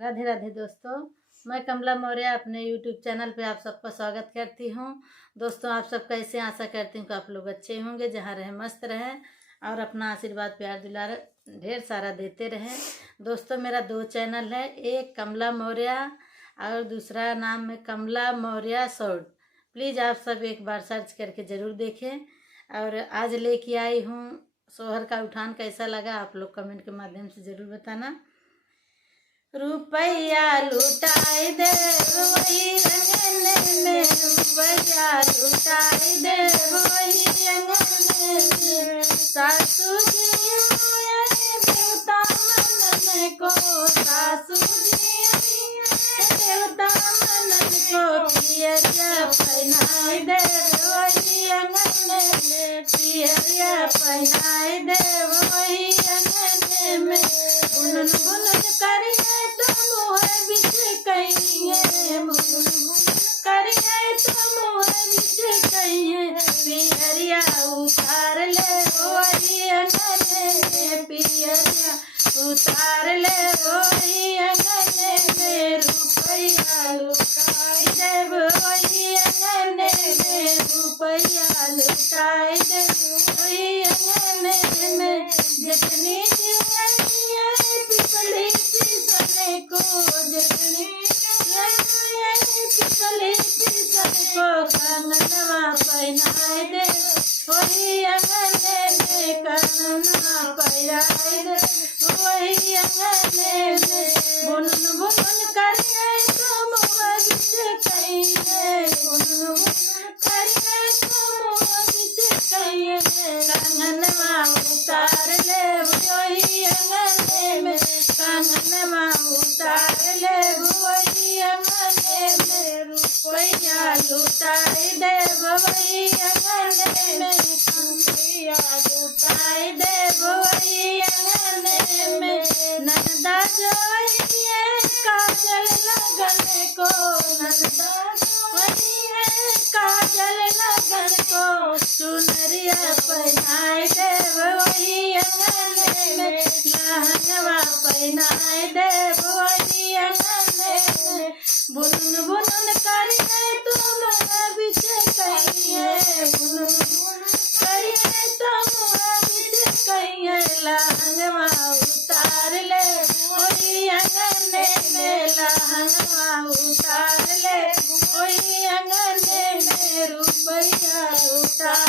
राधे राधे दोस्तों, मैं कमला मौर्य अपने YouTube चैनल पे आप सबका स्वागत करती हूँ। दोस्तों, आप सब कैसे, आशा करती हूँ कि आप लोग अच्छे होंगे, जहाँ रहें मस्त रहें और अपना आशीर्वाद प्यार दुलार ढेर सारा देते रहें। दोस्तों, मेरा 2 चैनल है, एक कमला मौर्य और दूसरा नाम है कमला मौर्य शॉर्ट। प्लीज़ आप सब एक बार सर्च करके ज़रूर देखें। और आज लेके आई हूँ सोहर का उठान। कैसा लगा आप लोग कमेंट के माध्यम से ज़रूर बताना। रुपया लुटाई दे वही अंगन में, रुपया लुटाई दे वही अंगन में, सासू जी देवता मनन को, सासू जी देवता मनन को, पियरिया पहनाई दे वही अंगन में, पियरिया पहनाई दे वही अंगन में, बुनन बुनन करिए तो मोह बिच कहिए, बुनन बुनन करिए तो मोह बिच कहिए, पियरिया उतार ले वही अंगन में, पियरिया उतार ले वही अंगन में, रुपया लुटाई दे वही अंगन में, रुपया लुटाई दे वही अंगन में, जितनी पिपली पिसने को, जितनी पिपली पिसने को, काननवा पहनाई दे वही अंगन में, काननवा पहनाई दे वही अंगन में, बुनन बुनन करिए तो मोह बिच कहिए, बुनन बुनन करिए तो मोह बिच कहिए, काननवा उतार ले वही अंगन में, काननवा उतार ले वही अंगन में, रुपया लुटाई दे वही अंगन में, रुपया लुटाई दे वही अंगन में, नंदा जोइए काजल लगन को, नंदा जोइए काजल लगन को, चुनरिया पहनाई दे वही अंगन में, लहंगवा पहनाई दे वही अंगन में, बुनन बुनन करिए तो मोह बिच कहिए, बुनन बुनन करिए तो मोह बिच कहिए, लहंगवा उतार ले वही अंगन में, लहंगवा उतार ले वही अंगन में, रुपया उतार